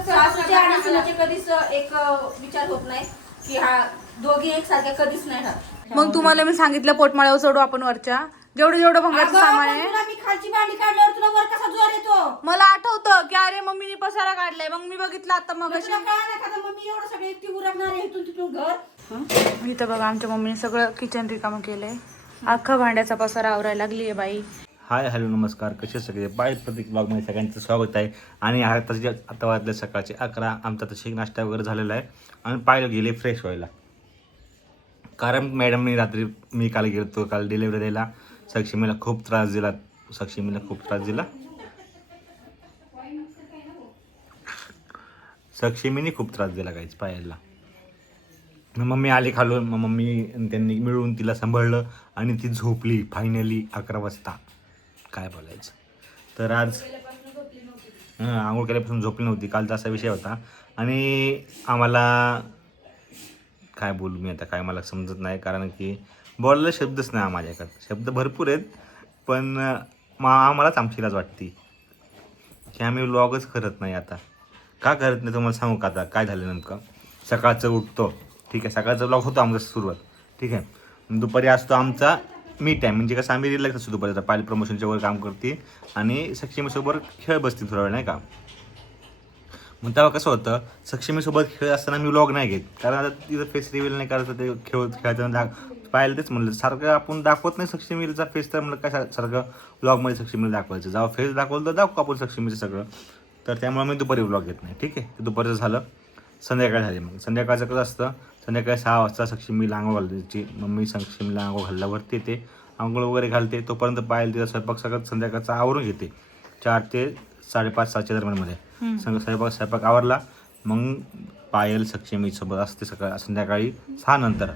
सासूच्या आणि सुनेचे कधीच एक विचार होत नाही की हा दोघी एकसारखे कधीच नाही राहत. मग तुम्हाला मी सांगितलं पोटमाळ्यावर चढू आपण वरच्या, जेवढं भंगारचं सामान आहे. मी खालची भांडी काढल्यावर तुला वर कसा जोर येतो? मला आठवतं की अरे मम्मीने पसारा काढलाय, मग मी बघितलं आता मग तुला कळा नाही का मम्मी एवढं सगळं एकटी उरकणार आहे इथून तिथून घर. इथं बघा आमच्या मम्मीने सगळं किचन रिकामं केलंय, अख्खा भांड्याचा पसारा आवरायला लागलीये बाई. हाय हॅलो नमस्कार, कसे सगळे बाय प्रत्येक ब्लॉगमध्ये सगळ्यांचं स्वागत आहे. आणि आता वाजले सकाळचे 11. आमचा तशी नाश्ता वगैरे झालेला आहे आणि पाहिलं गेले फ्रेश व्हायला, कारण मॅडमने रात्री मी काल डिलिव्हरी द्यायला सक्षमीला खूप त्रास दिला. सक्षमीने खूप त्रास दिला काहीच पायाला. मम्मी आली खालून, मग मम्मी त्यांनी मिळून तिला सांभाळलं आणि ती झोपली फायनली 11 वाजता. काय बोलायचं. तर आज आंघोळ केल्यापासून झोपली नव्हती. कालचा असा विषय होता आणि आम्हाला काय बोलू मी आता, काय मला समजत नाही, कारण की बोलायला शब्दच नाही माझ्याकडे. शब्द भरपूर आहेत पण आम्हालाच आमची लाज वाटते की आम्ही व्लॉगच करत नाही. आता का करत नाही तुम्हाला सांगू का. आता काय झालं नेमकं, सकाळचं उठतो, ठीक आहे, सकाळचा व्लॉग होतो आमचा सुरुवात, ठीक आहे. दुपारी असतो आमचा मी टाईम, म्हणजे कसं आम्ही रिलॅक्स असतो दुपारी. पायल प्रमोशनच्या वर काम करते आणि सक्षमीसोबत खेळ बसते थोडा वेळ, नाही का. मग तेव्हा कसं होतं, सक्षमीसोबत खेळ असताना मी व्लॉग नाही घेत, कारण आता तिथं फेस रिव्हील नाही करायचं. ते खेळताना पाहिलं तेच म्हणलं, सारखं आपण दाखवत नाही सक्षमीचा फेस, तर म्हणलं काय सारखं व्लॉगमध्ये सक्षमीला दाखवायचं. जेव्हा फेस दाखवलं तर दाखवू आपण सक्षमीचं सगळं. तर त्यामुळे मी दुपारी व्लॉग घेत नाही, ठीक आहे. दुपारचं झालं, संध्याकाळ झाली. मग संध्याकाळचं कसं असतं, संध्याकाळी 6 वाजता सक्षमीला आंघोळ घालायची. मम्मी सक्षमीला आंघोळ घालल्यावरती येते, आंघोळ वगैरे घालते. तोपर्यंत पायल तिचा स्वयंपाक सगळं संध्याकाळचा आवरून घेते. 4 ते 5:30 7च्या दरम्यानमध्ये स्वयंपाक आवरला. मग पायल सक्षमीसोबत असते संध्याकाळी 6 नंतर,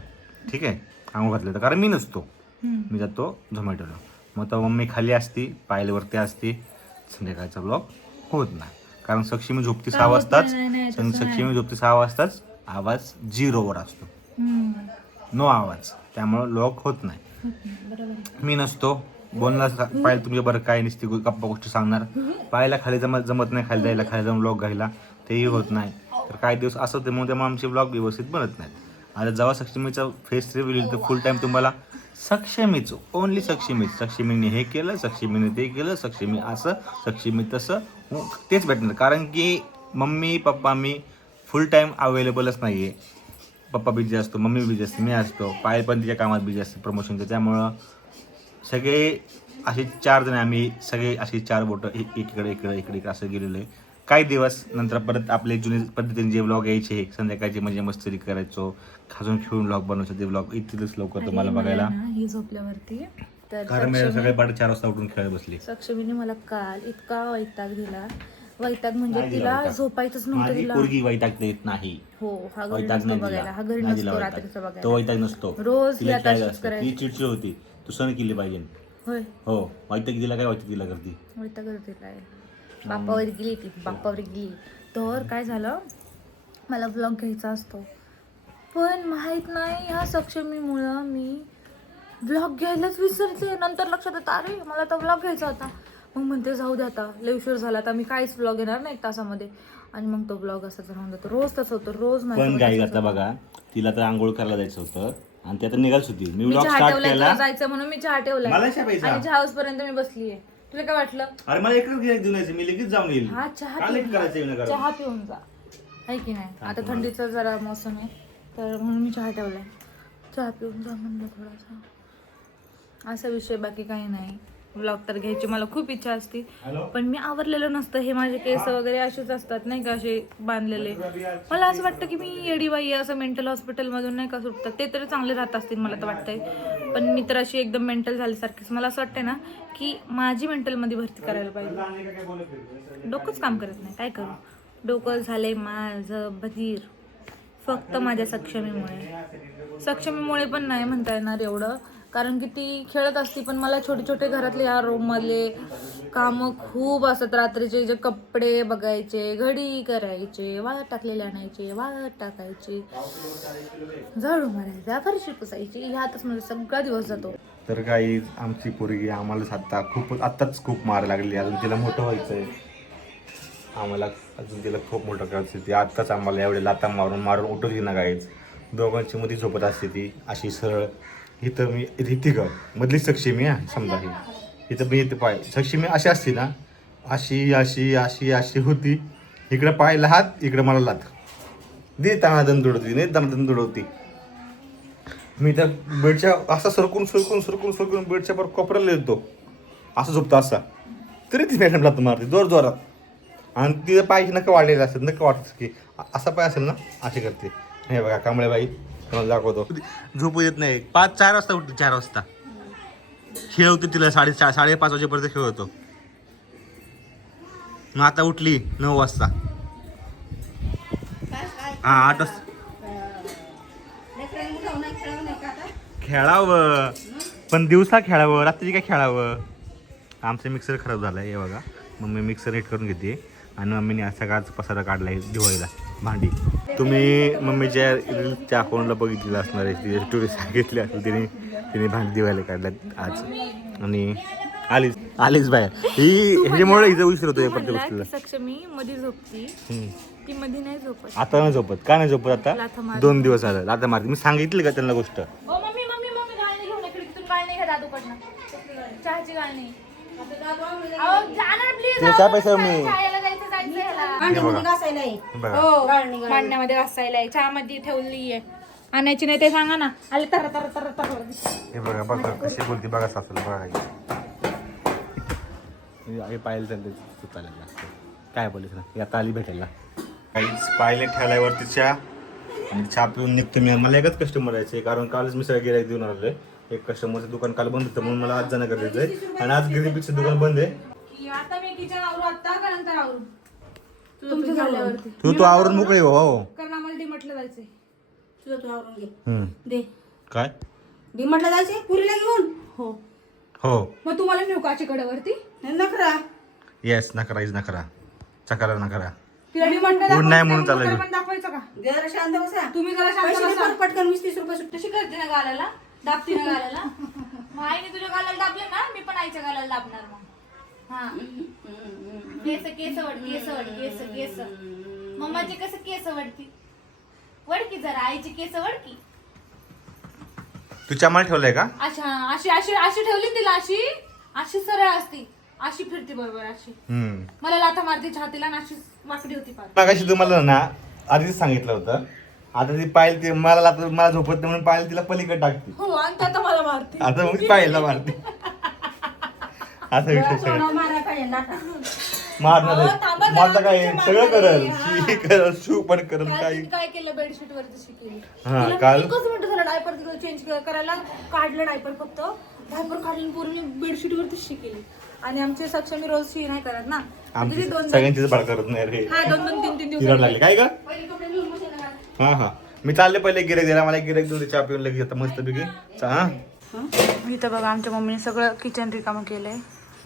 ठीक आहे, आंघोळ घातलं तर. कारण मी नसतो, मी जातो झोमॅटोला. मग तर मम्मी खाली असती, पायलवरती असते. संध्याकाळचा ब्लॉग होत नाही, कारण सक्षमी झोपती 6 वाजताच. सक्षमी झोपती 6 वाजताच. आवाज 0वर असतो, नो आवाज, त्यामुळं ब्लॉग होत नाही. मी नसतो बोलणार. पायल तुमच्या बरं काय नसती गप्पा गोष्टी सांगणार. पायला खाली जमत नाही, खाली जाऊन ब्लॉग घ्यायला, तेही होत नाही. तर काही दिवस असं होते, मग त्यामुळे आमचे ब्लॉग व्यवस्थित बनत नाहीत. आता जेव्हा सक्षमीचा फेस रिव्हील येईल तर फुल टाईम तुम्हाला सक्षमीच, ओनली सक्षमीने हे केलं, सक्षमीने ते केलं, सक्षमी असं, सक्षमी तसं, तेच भेटणार. कारण की मम्मी पप्पा मी फुल टाईम अवेलेबलच नाही आहे. पप्पा बिझी असतो, मम्मी बिझी असते, मी असतो, पायल पण तिच्या कामात बिझी असते प्रमोशनचं. त्यामुळं सगळे असे 4 जण, आम्ही सगळे असे 4 बोटं इकडे असं गेलेलो आहे. काही दिवस नंतर परत आपले जुने पद्धतीने जे व्लॉग यायचे संध्याकाळचे, म्हणजे मस्ती करायचो, खाजून खेळून व्लॉग बनवायचो. ते व्लॉग इथेच लवकर तुम्हाला बघायला, ही झोपल्यावरती तर कारण मी सगळे 4 वाजता उठून खेळत बसली. सक्षमीने मला काल इतका वैताग दिला, वैताग म्हणजे तिला झोपायचंच नव्हतं. तिला पोरगी वैताग देत नाही. हो, हा घरी नसतो बघायला, हा घरी नसतो रात्रीचं बघायला, तो वैताग नसतो. रोज तिला ती काय अशीच असतं, करायची. ती चिडचिड होती, तू सण केली पाहिजे. होय, हो, वैताग दिला काय वैताग दिला करती. वैताग करते काय. बापावर गेली तर काय झालं, मला ब्लॉग घ्यायचा असतो, पण माहित नाही ह्या सक्षमीमुळं मी ब्लॉग घ्यायलाच विसरते. नंतर लक्षात येतं, अरे मला तर ब्लॉग घ्यायचा होता. मग म्हणते जाऊ दे, आता लय उशीर झाला, आता मी काहीच ब्लॉग येणार नाही 1 तासामध्ये. आणि मग तो ब्लॉग असाच राहून जातो. रोज तसं होतं, रोज. पण गाई आता बघा, तिला तर आंघोळ करायला जायचं होतं आणि ते आता निघालच होती. मी व्लॉग स्टार्ट केला, जायचं म्हणून मी चहा ठेवलाय मला चहा प्यायचा. आणि चहा हाऊस पर्यंत मी बसलीये. तुला काय वाटलं, अरे मला एकच गिऱ्हाईक देऊन यायचं, मी लगेच जाऊन येईल. हा चहा का लेट करायचं पिऊन येऊन जा, चहा पिऊन जा, आहे की नाही. आता थंडीचा जरा मोसम आहे, तर म्हणून मी चहा ठेवलाय. चहा पिऊन जा म्हणलं थोडासा, असा विषय, बाकी काही नाही. व्लॉग तर घ्यायची मला खूप इच्छा असते, पण मी आवरलेलं नसतं. हे माझे केस वगैरे असेच असतात, नाही का, असे बांधलेले. मला असं वाटतं की मी येडीबाई आहे, असं मेंटल हॉस्पिटलमधून नाही का सुटतात. ते तरी चांगले राहत असतील मला तर वाटतंय, पण मी तर अशी एकदम मेंटल झाल्यासारखीच. मला असं वाटतंय ना की माझी मेंटलमध्ये भरती करायला पाहिजे. डोकंच काम करत नाही, काय करू. डोकं झालंय माझं बधीर फक्त माझ्या सक्षमीमुळे पण नाही म्हणता येणार एवढं, कारण की ती खेळत असती. पण मला छोटे छोटे घरातले या रूममधले कामं खूप असतात. रात्रीचे जे कपडे बघायचे, घडी करायचे, वाळत टाकलेले आणायचे, वाळत टाकायचे, झाडू मारायचा, फरशी पुसायची, ह्यातच म्हणजे सगळा दिवस जातो. तर काही आमची पोरगी आम्हालाच आत्ताच खूप मार लागली. अजून तिला मोठं व्हायचंय. आम्हाला अजून तिला खूप मोठं करत ती आत्ताच आम्हाला एवढे लाता मारून मारून उठवली ना गाईच. दोघांची मध्ये झोपत असते ती अशी सरळ. इथं मी इथे ग मधली सक्षमी आहे समजा ही. इथं मी इथे पाय सक्षमी अशी असते ना, अशी अशी अशी अशी होती. इकडं पायला हात, इकडं मला लात दे, तानादन दुडवती नाही तानादन दुडवती. मी त्या बेडच्या असा सरकून बेडच्या पर कोपऱ्याला येतो, असं झोपतो असा. तरी ती मॅडम लात मारते जोरात. आणि तिथं पायची नका वाढलेले असतात, नका वाटत की असा पाय असेल ना असे करते. हे बघा कांबळेबाई तुम्हाला दाखवतो. झोपू येत नाही. 4 वाजता उठते, 4 वाजता खेळवते तिला. 5:30 वाजेपर्यंत खेळवतो. मग आता उठली 9 वाजता. हा 8 वाजता खेळावं, पण दिवसा खेळावं, रात्री काय खेळावं. आमचं मिक्सर खराब झालाय हे बघा. मम्मी मिक्सर नीट करून घेते आणि मम्मीने सगळाच पसारा काढलाय दिवाळीला भांडी. तुम्ही मम्मीच्या रीलच्या अकाउंटला बघितलेलं असणार आहे. तिथे स्टोरी सांगितली असेल तिने भांडी दिवाळीला काढल्यात आज. आणि आलीच बाहेर ही ह्याच्यामुळे हिचं उशीर होतो प्रत्येक गोष्टीला. सक्षमी मध्ये झोपती, ती मध्ये नाही झोपत. आता नाही झोपत. का नाही झोपत आता? 2 दिवस आलं लाथा मारते. मी सांगितली का त्यांना गोष्ट? मम्मी गाळणी घेऊन खिडकीतून गाळणी घ्या दादूकडनं, चहाची गाळणी. चहा पैसा मी मांडण्यामध्ये घासायला चहामध्ये ठेवली आहे. आणायची नाही ते सांगा ना. आले तर हे बघा बघा कशी बोलती बघा सासूला बघा. हे पाहिलं तर सुतायला लागतं. काय बोलायचं ना, आता आली भेटायला. काहीच पाहिले ठेवल्यावर तिच्या आणि चहा पिऊन निघतो मी. मला एकच कस्टमर यायचे, कारण कालच मी सगळं गिऱ्हाईक देऊन आलोय. एक कस्टमरचं दुकान काल बंद होतं म्हणून मला आज जाणं गरजेचं आहे. आणि आज गिरीपीचं दुकान बंद आहे. आता मी किचन आवरू आता का नंतर आवरू? तू आवरून मोकळी हो. कारण आम्हाला डीमार्टला जायचंय. तुझं तू आवरून घे. दे काय डीमार्टला जायचंय पुरीला घेऊन? हो हो. मग तुम्हाला नेऊ का कडेवरती? नखरा. येस नकरा इज नकरा, चकारा नकरा. तिला डिमांडला गुड नाही म्हणून चालू पण दाखवायचं का? जरा शांत बसा. तुम्ही जरा शांत पैसे बसा. दे, पटकन 20-30 रुपये सुट्टी. कशी करते ना गालाला, दाबते ना गालाला. मग आईने तुझ्या गालाला दाबले ना, मी पण आईच्या गालाला दाबणार मग. हा केस वड. मम्माचे कसं केस वडती, वडकी जरा आईची केस वडकी. तू चमाळ ठेवलाय का? अच्छा अशी ठेवली तिला. अशी सरळ असती, अशी फिरती बरोबर अशी. मला लाथा मारती छातीला आणि अशी वाकडी होती पार. मगाशी तुम्हाला ना आधीच सांगितलं होतं. आता ती पायल ती मला झोपत नाही म्हणून पायल तिला पलीकडे टाकते. हो आणि आता मला मारते. आता मग पायला मारते. असा विषय सगळं मारा पाहिजे नाटा. मारता काय सगळं करल शू पण करल काही. काय केलं बेडशीट वर तशी केली. हा काल कसं म्हणतो झालं डायपर चेंज करायला काढलं डायपर, फक्त डायपर काढलं पूर्ण बेडशीट वर तशी केली. आणि आमचे सक्षमी रोज शी नाही करत ना, आमची सगळ्यांचीच बाळ करत नाही रे. हा 2-3 दिवस लागले काय का? हा मी चालले पहिले गिरेक द्यायला. मला गिरेक देऊन चहा पिऊन लगेच आता मस्त पैकी हा. इथं बघा आमच्या मम्मीने सगळं किचन रिकामं केलंय.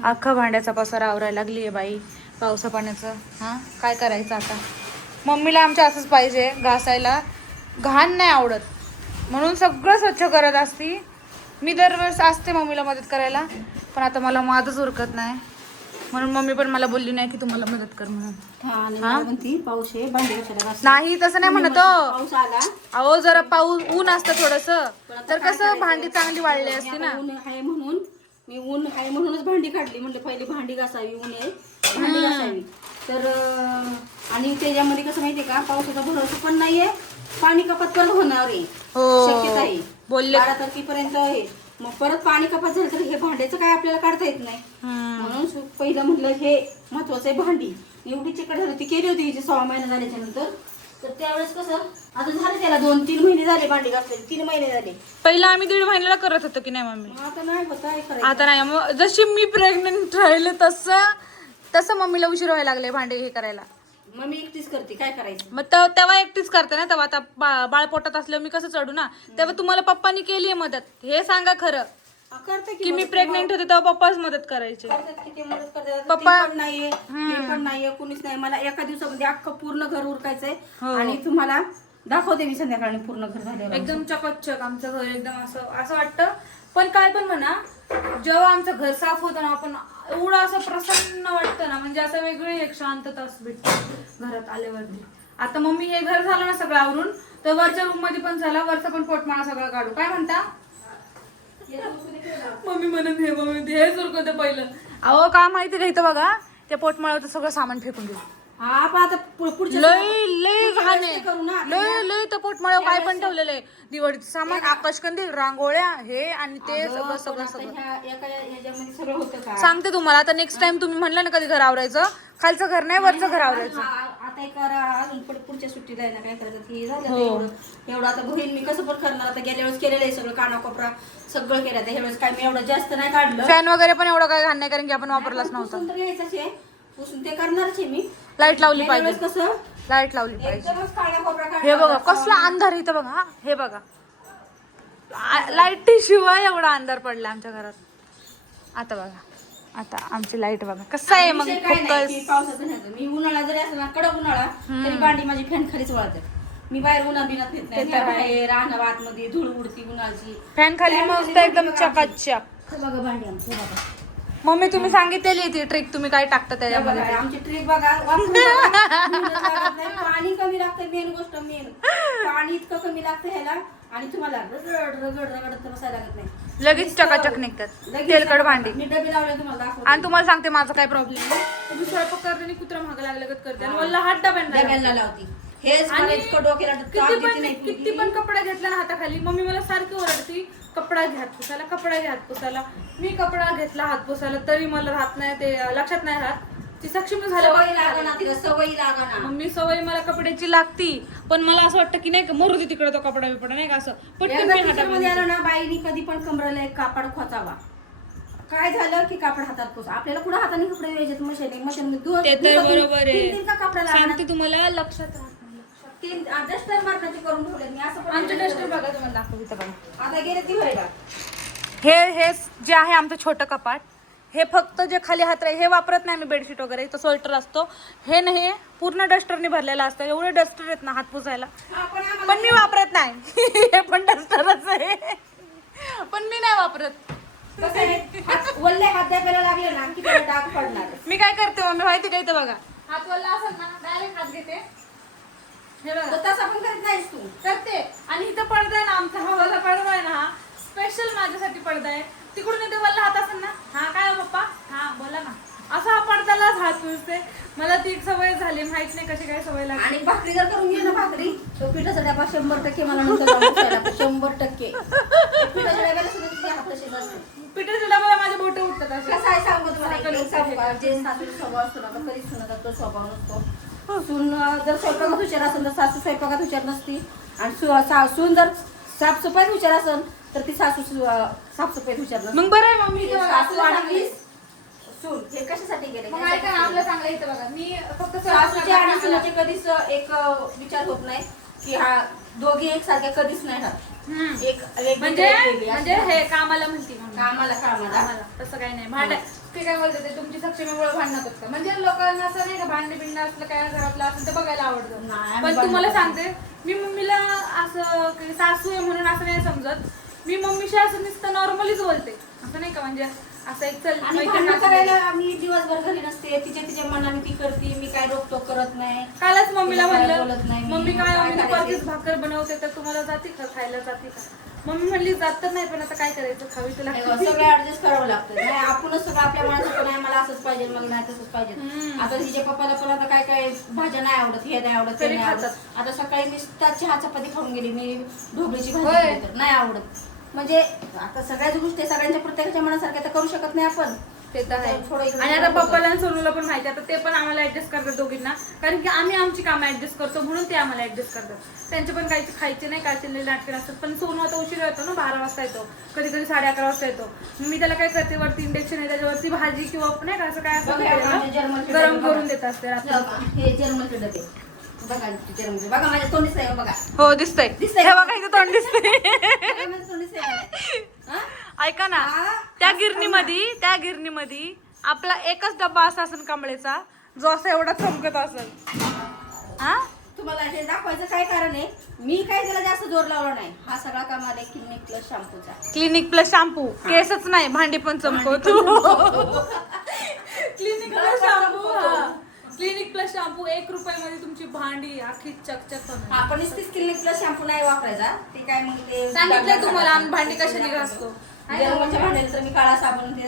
अख्खा भांड्याचा पसारा आवरायला लागली आहे बाई पावसा पाण्याचं. हा काय करायचं आता. मम्मीला आमच्या असंच पाहिजे, घासायला घाण नाही आवडत म्हणून सगळं स्वच्छ करत असती. मी दरवेळेस असते मम्मीला मदत करायला, पण आता मला माझच उरकत नाही म्हणून मम्मी पण मला बोलली नाही की तुम्हाला मदत कर म्हणून. पाऊस आहे, भांडी कशाला घासू? नाही तसं नाही म्हणत. पाऊस आला. अहो जरा पाऊस ऊन असतं थोडस तर कसं भांडी चांगली वाळली असती ना. ऊन आहे म्हणून मी ऊन आहे म्हणूनच भांडी काढली. म्हणलं पहिले भांडी घासावी, ऊन आहे भांडी घासावी. तर आणि त्याच्यामध्ये कसं माहितीये का, पावसाचा भरोसा पण नाहीये. पाणी कपात परत होणार आहे, शक्यता आहे. बोलले 12 तारखेपर्यंत आहे. मग परत पाणी कपात झालं तर हे भांड्याचं काय आपल्याला काढता येत नाही. म्हणून पहिलं म्हटलं हे महत्वाचं आहे भांडी. एवढी चिकट झाली ती केली होती हिची 6 महिने झाल्याच्या नंतर. तर त्यावेळेस कसं आता झालं त्याला 2-3 महिने झाले भांडी घासले, 3 महिने झाले. पहिला आम्ही 1.5 महिन्याला करत होतो की नाही मम्मी. आता नाही होत काय करायचं. आता नाही. मग जशी मी प्रेग्नेंट राहिले तसं मम्मीला उशीर व्हायला लागले भांडे हे करायला. मग मी एकटीच करते, काय करायचं. मग तेव्हा एकटीच करते ना. तेव्हा आता बाळ पोटात असल्यावर मी कसं चढू ना. तेव्हा तुम्हाला पप्पानी केली आहे मदत, हे सांगा खरं. करते की मी प्रेग्नेंट होते तेव्हा पप्पाच मदत करायचे. किती मदत करते. पप्पा पण नाहीये, ते पण नाहीये, कुणीच नाही. मला एका दिवसामध्ये अख्खं पूर्ण घर उरकायचंय. आणि तुम्हाला दाखवते मी संध्याकाळी पूर्ण घर झाल्यावर. एकदम चकचक आमचं घर एकदम असं वाटतं. पण काय पण म्हणा, जेव्हा आमचं घर साफ होतं ना, आपण एवढं असं प्रसन्न वाटतं ना, म्हणजे असं वेगळी एक शांतता भेटते घरात आल्यावरती. आता मम्मी हे घर झालं ना सगळं आवरून, तर वरच्या रूम मध्ये पण झाला, वरचा पण पोटमाळा सगळं काढू. काय म्हणता मम्मी म्हणून हे मम्मी हे सुरकत पहिलं. अहो का माहिती का, इथं बघा त्या पोटमाळ्याचं सगळं सामान फेकून देऊ. हा पण आता पुढच्या लय घाण आहे. करू ना लय तर पोटमाळ्यावर काय पण ठेवलेलं आहे, दिवाळीचं सामान, आकाशकंदील, रांगोळ्या, हे आणि ते सगळं सगळं सगळं. याच्यामध्ये सगळं होतं का? सांगते तुम्हाला, आता नेक्स्ट टाइम तुम्ही म्हणलं ना कधी घर आवरायचं, खालचं घर नाही वरचं घर आवरायचं. आता एक अजून पुढच्या सुट्टीला आहे ना, काय करायचं हे झालं आता एवढं आता बहीण मी कसं पण करणार. आता गेल्या वेळेस केलेलं आहे सगळं, कानाकोपरा सगळं केलं. आता ह्या वेळेस काय मी एवढं जास्त नाही काढलं. फॅन वगैरे पण एवढं काय घाण नाही, कारण की आपण वापरलाच नव्हता. पुसून तर घ्यायचंच आहे, पुसून ते करणारच आहे मी. लाईट लावली गेल्या वेळेस पाहिजे, कसं लाईट लावली पाहिजे. एकदमच कानाकोपरा काढला हे बघा होता. कसला अंधार इथं बघा. हा हे बघा, लाईटी शिवाय एवढा अंधार पडला आमच्या घरात. आता बघा, आता आमची लाईट बघा कसं आहे मग. विषय काय नाही फोकस की पावसाचं नाही. मी उन्हाळा जरी असला ना, कडक उन्हाळा, तरी भांडी माझी फॅन खालीच वळते. मी बाहेर उन्हा बिनात येत नाही. बाहेर राहणं आतमध्ये धूळ उडती उन्हाची. फॅन खाली मस्त एकदम चकाचक. हे बघा भांडी आमची, हे बघा. मम्मी तुम्ही सांगितलेली ती ट्रिक, तुम्ही काय टाकता हे त्याच्यामध्ये. बघा, आमची ट्रिक बघा, वापरून बघा. मेहनत लागत नाही. पाणी कमी लागतं, मेन गोष्ट मेन पाणी इतकं कमी लागतं ह्याला. आणि तुम्हाला रगड रगड रगडत बसायला लागत नाही, लगेच चकाचक निघतात लगेच तेलकट भांडी. मी डबे लावले तुम्हाला दाखवते. आणि तुम्हाला सांगते माझा काय प्रॉब्लेम आहे, स्वयंपाक करताना कुत्रा महाग लागत करते आणि मला हात डब्यांना डब्याला लावती. हेच मला इतकं डोक्याला ताप देते नाही. किती पण कपडा घेतला ना हाताखाली, मम्मी मला सारखी ओरडती कपडा घ्या हात पुसायला, कपडा घ्या हात पुसायला. मी कपडा घेतला हात पुसायला तरी मला राहत नाही, ते लक्षात नाही राहत. ती सक्षम सवय लागा ना तिला, सवय लागा ना. मम्मी सवय मला कपड्याची लागती, पण मला असं वाटतं की नाही का मरू दे तिकडे तो कपडा बिपडा, नाही का असं पटकन मी मध्ये हातामध्ये. आलं ना, बाईनी कधी पण कमराला एक कापड खोचावा. काय झालं की कापड हातात पुस. आपल्याला कुठं हाताने कपडे द्यायचे, मशीन ते तर बरोबर आहे. तीन कपडा लागणार. सांगते तुम्हाला, लक्षात राहत नाही. तीन डस्टर मारण्याचे करून ठेवले मी. असं पण आमचे डस्टर बघा, तुम्हाला दाखवते बघा. आता गेले ती व्हायला. हे जे आहे आमचं छोटं कपाट, हे फक्त जे खाली हात राहील हे वापरत नाही मी, बेडशीट वगैरे इथं स्वेटर असतो. हे नाही पूर्ण डस्टरने भरलेलं असतं. एवढे डस्टर आहेत ना हात पुसायला, पण मी वापरत नाही. हे पण डस्टरच आहे, पण मी नाही वापरत. कसं आहे, वल्ले हात द्यायला लागले ना की त्याला डाग पडणार. मी काय करते मम्मी माहिती का, इथं बघा हात वल्ला असेल ना डायरेक्ट हात घेते, हे बघा तर तसं पण करत नाहीस तू. करते. आणि इथं पडदा आहे ना आमचा, हा वाला पडदा आहे ना, हा स्पेशल माझ्यासाठी पडदा आहे. तिकडून येते वल्ला हात असेल ना, हा काय हो पप्पा, हा बोला ना, असा हा पडदालाच हात पुसते. मला ती एक सवय झाली, माहित नाही कशी काय सवय लागली. आणि भाकरी जर करून घे ना, भाकरी तो पिठाचा डबा 100% मला नंतर लावून द्यायला लागतो. 100% पिठाच्या डब्याला सुद्धा तिथे हात तसेच असते. पिठाच्या डब्याला माझे बोट उठतात असे. कसं आहे सांगू तुम्हाला, एक स्वभाव, जे सासूचा स्वभाव असतो ना, तो कधीच सुनाचा तो स्वभाव नसतो. सून जर स्वयंपाकात हुशार असेल तर सासू स्वयंपाकात हुशार नसती. आणि सून जर साफसफाईत हुशार असेल तर ती सासू साफसफाईत हुशार नसते. मग बरं आहे मम्मी, इथं बघा, सासू आणि सून हे कशासाठी गेले? मग ऐका ना, आपलं चांगलं इथं बघा, मी फक्त सासूचे आणि सुनेचे कधीच एक विचार होत नाही की हा दोघी एकसारख्या कधीच नाही राहत. एक म्हणजे हे कामाला म्हणते मम्मी. कामाला आम्हाला तसं काही नाही. भांड ते काय बोलते, ते तुमची सक्षमीमुळे भांडणात होतं. म्हणजे लोकांना असं नाही का भांडी बिंड असलं काय घरातलं असलं ते बघायला आवडतं. नाही, पण तुम्हाला सांगते, मी मम्मीला असं की सासू आहे म्हणून असं नाही समजत. मी मम्मीशी असं नुसतं नॉर्मलीच बोलते, असं नाही का म्हणजे असं एक चल आणि भांडण करायला मी दिवसभर घरी नसते. तिच्या मनाने ती करते, मी काय रोकटोक करत नाही. कालच मम्मीला बोलत म्हणलं, नाही मी. मम्मी काय काय मी करायचे? दुपारचीच भाकर बनवते तर तुम्हाला जाते का खायला, जाते का? मम्मी म्हणली जात तर नाही, पण आता काय करायचं, खावी तुला. सगळं ऍडजस्ट करावं लागतं. नाही आपणच सगळं आपल्या मनाचं नाही, मला असंच पाहिजे, मला नाही तसंच पाहिजे. आता तिच्या पप्पाला पण आता काय काय भाज्या नाही आवडत, हे नाही आवडत, ते तरी नाही आवडत. खातात. आता सकाळी मी चहा चपाती खाऊन गेली, मी ढोबळीची भाजी केली तर नाही आवडत. म्हणजे आता सगळ्याच गोष्टी सगळ्यांच्या प्रत्येकाच्या मनासारख्या तर करू शकत नाही आपण. ते तर आहे. थोडं इकडे आणि आता पप्पाला आणि सोनूला पण माहिती, आता ते पण आम्हाला ऍडजस्ट करतात दोघींना, कारण की आम्ही आमची कामं ऍडजस्ट करतो म्हणून ते आम्हाला ऍडजस्ट करतात. त्यांचे पण काही खायचे नाही, काय चाललेले नाटके असतात. पण सोनू आता उशिरा येतो ना, 12 वाजता येतो, कधी कधी 11:30 वाजता येतो. मी त्याला काय करते, वरती इंडक्शन आहे त्याच्यावरती भाजी किंवा नाही का असं काय असतं गरम करून देत असते रात्री. हे जर्मनचे डबे बघा, जर्मनचे बघा, माझ्या तोंडीच आहे बघा. हो दिसतंय, हे बघा इथं तोंड दिसतंय. बघा, माझं तोंडीच आहे. हा? ऐका ना, त्या गिरणीमध्ये आपला एकच डब्बा असा असेल कमळेचा, जो असा एवढा चमकत असेल. हा, तुम्हाला हे दाखवायचं काय कारण आहे, मी काय त्याला जास्त जोर लावला नाही. हा सगळा कमाल आहे क्लिनिक प्लस शॅम्पूचा. क्लिनिक प्लस शॅम्पू, केसच नाही भांडी पण चमकवतो. Clinic Plus shampoo. Clinic Plus shampoo 1 रुपयामध्ये तुमची भांडी आखी चकचक होणार. आपण इसकीच क्लिनिक प्लस शॅम्पू नाही वापरायचा. ते काय मग ते सांगितलंय तुम्हाला आम्ही भांडी कशाने घासतो. जेवणाच्या भांड्याला तर मी काळा साबण ते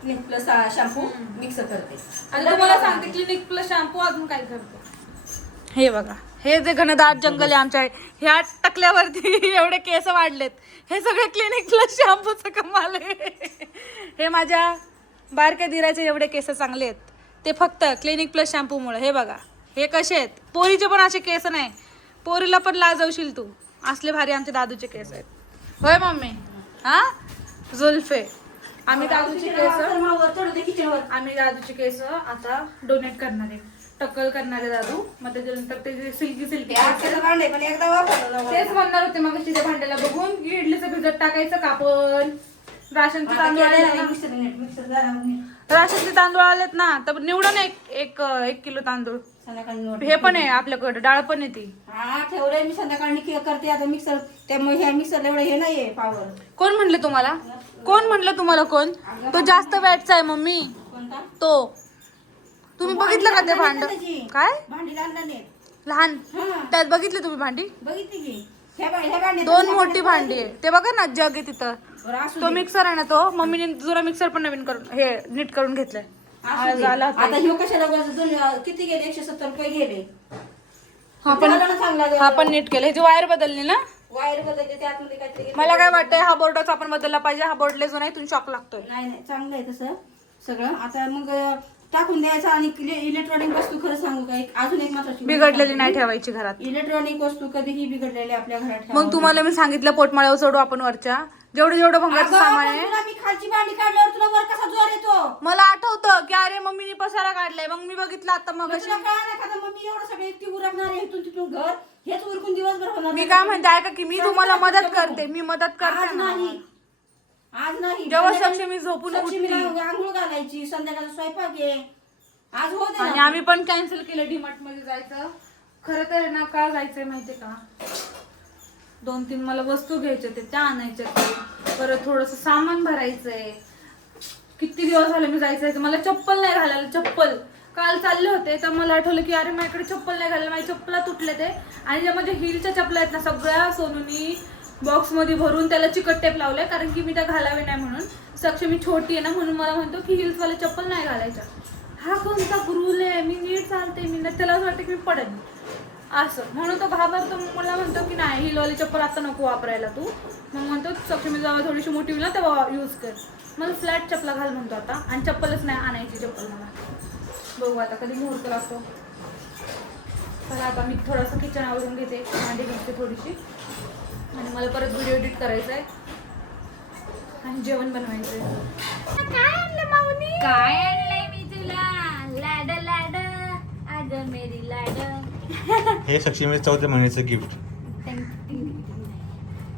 क्लिनिक प्लस शॅम्पू मिक्स करते. आणि तुम्हाला सांगते क्लिनिक प्लस शॅम्पू अजून काय करतो. हे बघा, हे जे घनदाट जंगल आहे आमच्या ह्या टकल्यावरती एवढे केस वाढलेत, हे सगळे क्लिनिक प्लस शॅम्पूचं कमाल आहे. हे माझ्या बारक्या दिराचे एवढे केस चांगले आहेत ते फक्त क्लिनिक प्लस शॅम्पूमुळे. हे बघा हे कसे आहेत. पोरीचे पण असे केस नाही, पोरीला पण लाजवशील तू, असले भारी आमचे दादूचे केस आहेत. होय मम्मी? हा जुल्फे. आम्ही दादूचे केस आता डोनेट करणार आहे, टक्कल करणार आहे दादू. मग त्याच्यानंतर ते जे सिल्की पण एकदा वापरलं तेच म्हणणार होते मग तिच्या भांड्याला बघून की इडलीचं भिजत टाकायचं का आपण. राशनचे तांदूळ आले ना, राशनचे तांदूळ आलेत ना, तर निवडून एक किलो तांदूळ. हे पण आहे आपल्याकडे, डाळ पण आहे ती. हा ठेवलंय मी, संध्याकाळी करते आता मिक्सर. त्यामुळे ह्या मिक्सरला एवढं हे नाहीये पावर. कोण म्हणलं तुम्हाला? कोण म्हणलं तुम्हाला? कोण तो जास्त वॅटचा आहे मम्मी कोणता तो. तुम्ही बघितलं का ते भांड? काय भांडी लहान लहान त्यात बघितली तुम्ही भांडी? बघितली की ह्या भांडी 2 मोठी भांडी आहे. ते बघा ना जग आहे तिथं. असू तो दे. मिक्सर आहे ना, तो मम्मीने जुना मिक्सर पण नवीन करून हे नीट करून घेतलाय. असू दे. झाला होता. आता ह्यो कशाला किती गेले? 170 रुपये गेले. हा पण झाला ना चांगला हा पण नीट केलं. ह्याची वायर बदलली ना. वायर बदलते त्यातमध्ये काहीतरी गेलं. मला काय वाटतंय हा बोर्डाचा आपण बदलला पाहिजे. हा बोर्ड जो नाही तुम्ही शॉक लागतोय. नाही चांगलं आहे तसं सगळं. आता मग टाकून द्यायचं. आणि इलेक्ट्रॉनिक वस्तू खरं सांगू का, अजून एक महत्त्वाची बिघडलेली नाही ठेवायची घरात. इलेक्ट्रॉनिक वस्तू कधीही बिघडलेली आपल्या घरात ठेवावी. मग तुम्हाला मी सांगितलं पोटमाळ्यावर चढू आपण वरच्या. जेवढं भंगारचं अगं, सामान पण आहे. तुला मी खालची भांडी काढल्यावर तुला वर कसा जोर येतो? मला आठवतं की अरे मम्मीने पसारा काढलाय. मग मी बघितलं आता मग तुला कळलं नाही का? मग मी एवढं सगळं एकटी उरकणार आहे इथून तिथून घर. हेच उरकून दिवसभर होणार. मी काय म्हणते ऐका की मी तुम्हाला मदत करते. मी मदत करते आज ना. नाही, आज नाही. जेव्हा सक्षमी झोपून सक्षमीला उठली. आंघोळ घालायची, संध्याकाळचा स्वयंपाक आहे. आज हो दे आणि ना. आम्ही पण कॅन्सल केलं डीमार्ट मध्ये जायचं. खरं तर ना का जायचंय माहितीये का, 2-3 मला वस्तू घ्यायच्या त्या आणायच्या. परत थोडस सामान भरायचंय. किती दिवस झाले मी जायचंय. मला चप्पल नाही घालायला. चप्पल काल चालले होते तर मला आठवलं की अरे माझ्याकडे चप्पल नाही घालायला. माझी चप्पला तुटले ते. आणि ज्या माझ्या हिलच्या चप्पला आहेत ना, सगळ्या सोनूनी बॉक्स मध्ये भरून त्याला चिकट टेप लावलाय. कारण की मी त्या घालावे नाही म्हणून. सक्षमी छोटी आहे ना म्हणून मला म्हणतो की हिल्स वाले चप्पल नाही घालायच्या. हा कोणता रूल आहे? मी नीट चालते. मी त्याला असं वाटतं की मी पडेन असं. म्हणून तो घाबरतो. मला म्हणतो की नाही हिलवाली चप्पल आता नको वापरायला तू. मग म्हणतो सक्षमी जेव्हा थोडीशी मोठी होईल ना तेव्हा यूज कर. मला फ्लॅट चप्पला घाल म्हणतो आता. आणि चप्पलच नाही आणायची चप्पल मला. बघू आता कधी मुहूर्त लागतो. चला आता मी थोडंसं किचन आवरून घेते. भांडी घेते थोडीशी. आणि मला परत व्हिडिओ एडिट करायचा आहे आणि जेवण बनवायचंय. काय आणलं माऊनी? काय आणलंय मी तुला? लाड लाड आग मेरी लाड. हे सक्षमी 4थ्या महिन्याचं गिफ्ट.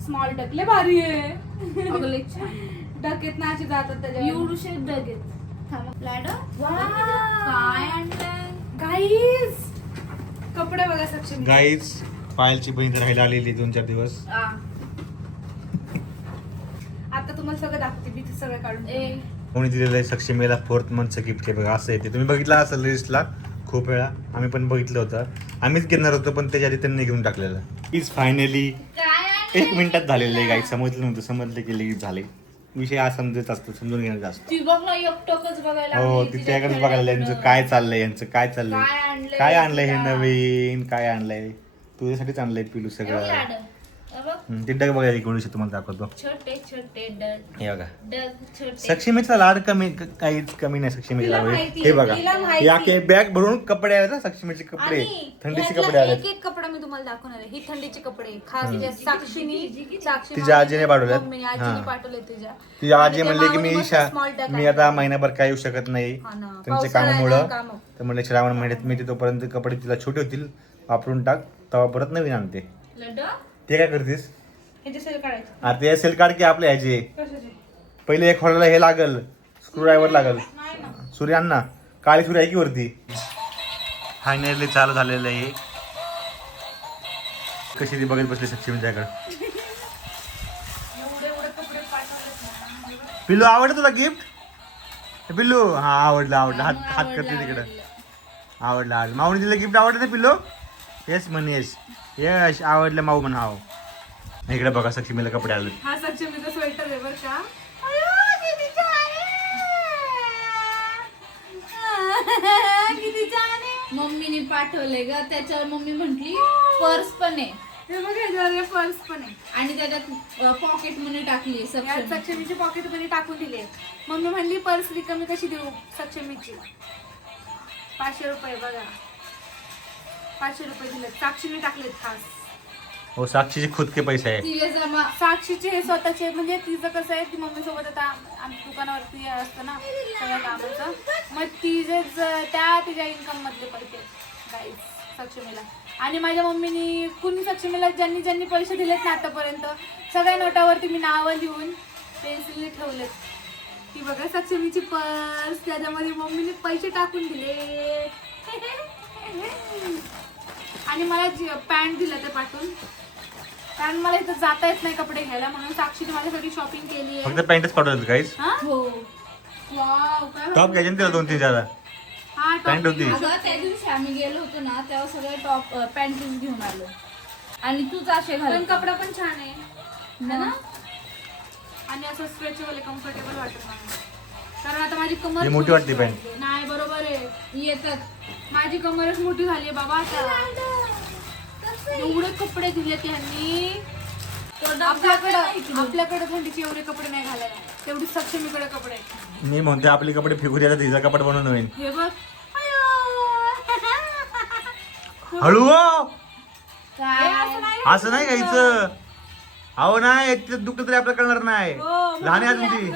स्मॉल डकले भारी आहे. अगं लई छान. डकेत ना अशी जातात त्याच्या. एवढूशे डगेत. लाड वा. काय आणलंय? गाईज कपडे बघा सक्षमी. गाईज पायलची बहीण राहायला आलेली 2-4 दिवस. आता तुम्हाला सगळं दाखवते मी ते सगळं काढून. कोणी दिलेलं आहे सक्षमीला 4th मंथचं गिफ्ट आहे बघा. असं आहे ते. तुम्ही बघितलं असेल लिस्टला खूप वेळा. आम्ही पण बघितलं होतं. आम्हीच घेणार होतो पण त्याच्या आधी त्यांनी घेऊन टाकलेलं. प्लीज फायनली काय 1 मिनिटात झालेलं आहे. गाईज समजलं नव्हतं. समजलं की लगेच झाले. विषय हा समजत असतो, समजून घेण्याचा असतो. ती बघ ना एकटकच बघायला हो लागली. तिच्याकडेच बघायला यांचं काय चाललंय. यांचं काय चाललंय. काय आणलंय काय आणलंय हे तुला? नवीन. काय आणलंय तुझ्यासाठीच आणलंय पिलू एवढं सगळं. लाड. हे बघ, ते डग बघायला एकोणीसशे तुम्हाला दाखवतो. छोटे छोटे डग हे बघा डग छोटे. सक्षमीचा लाड काहीच कमी नाही सक्षमीचा लाड. माहिती हे आहे, बघा तिला माहिती. या बॅग भरून कपडे आहेत ना सक्षमीचे कपडे. आणि थंडीचे यातला कपडे आले. एक कपडा मी तुम्हाला दाखवणार आहे. ही थंडीचे कपडे खास जे साक्षीने तिच्या आजीने पाठवल्यात. मम्मीने हा. आजीने पाठवले तुझ्या. ती आजी आणि त्या म्हणली की मामाने मी मस्त small टाक मी आणले. आता महिनाभर काय येऊ शकत नाही हा ना. त्यांच्या पावसाळा आहे कामामुळं. ना, कामं. तर म्हणले श्रावण महिन्यात मी ते तोपर्यंत कपडे तिला छोटे होतील वापरून टाक तेव्हा परत नवीन आणते. लड्डू ते काय करतेस? ह्याचे सेल काढायचे. आता ते सेल काढ की आपल्या ह्याचे. कशाचे? पहिले एक खोलाला हे लागल स्क्रू ड्रायव्हर लागल. नाही ना. सूर्य आण ना. काळी सूर्य आहे की वरती. फायनली चालू झालेलं आहे. कशी ती बघत बसली सक्षमी त्याकडे. एवढे एवढे कपडे पाठवलेत ना. पिलू आवडतं तुला गिफ्ट? पिल्लू हा आवडलं हात हात करते तिकडं. आवडलं माऊने दिलं गिफ्ट आवडलं ना पिल्लू. येस म्हण येस यश आवडलं माऊ म्हण हाव. इकडे बघा सक्षमीला कपडे आले. हा सक्षमीचा स्वेटर आहे बरं का. किती छान आहे. मम्मीने पाठवले ग, त्याच्यावर मम्मी म्हंटली पर्स पण आहे हे बघ ह्याच्यावर पर्स पण आहे आणि त्याच्यात पॉकेट मनी टाकली यात सक्षमी. सक्षमीची पॉकेट मध्ये टाकून दिले. मम्मी म्हणली पर्स रिकामी कशी देऊ सक्षमीची. 500 रुपये बघा. 500 रुपये दिले साक्षीने टाकलेत खास. हो साक्षीचे खुद के पैसे आहे. तिला जमा साक्षीचे हे स्वतःचे म्हणजे तिचं कसं आहे ती मम्मी सोबत आता आमच्या दुकानावरती असतं ना सगळं कामाचं. मग तिचेच त्या तिच्या इन्कम मधले पैसे गाईज सक्षमीला. आणि माझ्या मम्मीनी कुणी सक्षमीला ज्यांनी ज्यांनी पैसे दिलेत ना आतापर्यंत सगळ्या नोटावरती मी नावं लिहून पेन्सिलने ठेवलेत. ती बघा सक्षमीची पर्स त्याच्यामध्ये मम्मीने पैसे टाकून दिले. आणि मला पॅन्ट दिलं ते पाठवून. कारण मला इथं जाता येत नाही कपडे घ्यायला म्हणून साक्षीने माझ्यासाठी शॉपिंग केली आहे. फक्त पॅन्टच पाठवलं काहीच. हो. वाव काय टॉप घ्यायचे ना तिला 2-3 जादा. हा पॅन्ट होती. अगं त्या दिवशी आम्ही गेलो होतो ना तेव्हा सगळे टॉप पॅन्टीज घेऊन आलो आणि तूच असे पण घाल कपडा पण छान आहे ना. आणि असं स्ट्रेचेबल कम्फर्टेबल वाटत मला. कारण आता माझी कमर ही मोठी वाटते पॅन्ट. नाही बरोबर आहे. येतात माझी कमरच मोठी झाली आहे बाबा आता. एवढे कपडे दिले त्यांनी. आपल्याकडे थंडीचे एवढे कपडे नाही घालायला. तेवढी सक्षमीकडे कपडे आहेत. मी म्हणते आपले कपडे फेकू द्यायला तिचा कपडे बनवून होईल. हे बघ हळू हो. काय असं नाही घ्यायचं. अहो नाही तिथं दुखत तरी आपल्याला कळणार नाही. लहान आहे अजून ती.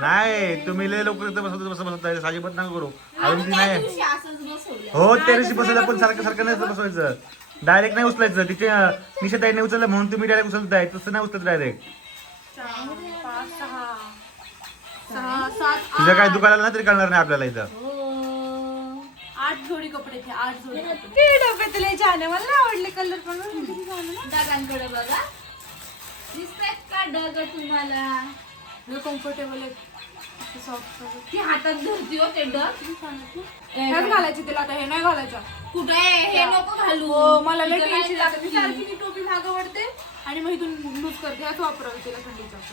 नाही तुम्ही लय लोक बसत साजीबत नका करू. अजून ती नाही. दिवशी असंच बसवलं. हो त्या दिवशी बसवलं पण सारखं सारखं नाही बसवायचं. डायरेक्ट नाही उचलायचं. तिथे निषेधाईने उचललं म्हणून तुम्ही डायरेक्ट उचलताय. तसं नाही उचलत डायरेक्ट. 4, 5, 6, 7, तुझं काय दुकानाला ना तरी कळणार नाही आपल्याला इथं. हो. 8 जोडी कपडे थे 8 जोडी कपडे. डब्यात लय छान आहे. मला आवडले कलर पण किती छान आहे ना. ढगांकडे बघा. दिसतात का ढग तुम्हाला? लय कम्फर्टेबल आहे. सॉफ्ट ती हातात धरती हो ते ढग. हेच घालायची तिला आता हे नाही घालायचं. कुठे हे नको घालू. हो मला लय इथं टेन्शन नाही लागतं. मी टाकली. सारखी ती टोपी मागं वळते आणि मग इथून लूज करते. ह्याच वापरावं तिला थंडीचं.